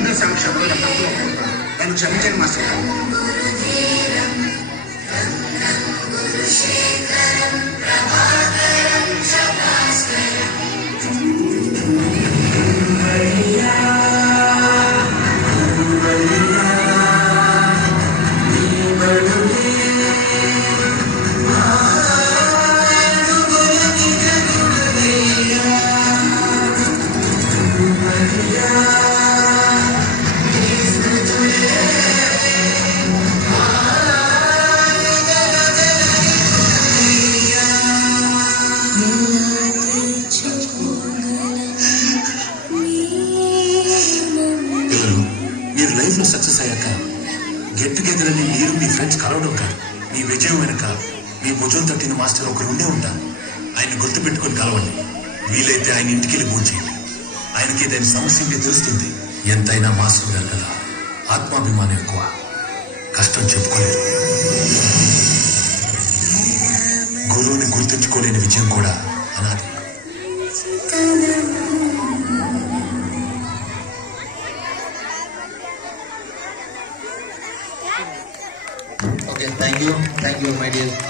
అందరి సమక్షంలో ఇలా తప్పులో ఉంటాను. నన్ను క్షమించండి మాస్టర్ గారు. మీరు లైఫ్లో సక్సెస్ అయ్యాక గెట్ టుగెదర్ అని మీరు మీ ఫ్రెండ్స్ కలవడం కాదు, మీ విజయం వెనక మీ భుజం తట్టిన మాస్టర్ ఒకరు ఉండే ఉంటారు. ఆయన గుర్తు పెట్టుకుని కలవండి. వీలైతే ఆయన ఇంటికి వెళ్ళి పూజ చేయండి. ఆయనకి దాని సమస్య ఏంటో తెలుస్తుంది. ఎంతైనా మాస్టర్ గారు కదా, ఆత్మాభిమానం ఎక్కువ, కష్టం చెప్పుకోలేదు. గురువుని గుర్తుంచుకోలేని విజయం కూడా అనాది. Okay, thank you, my dear.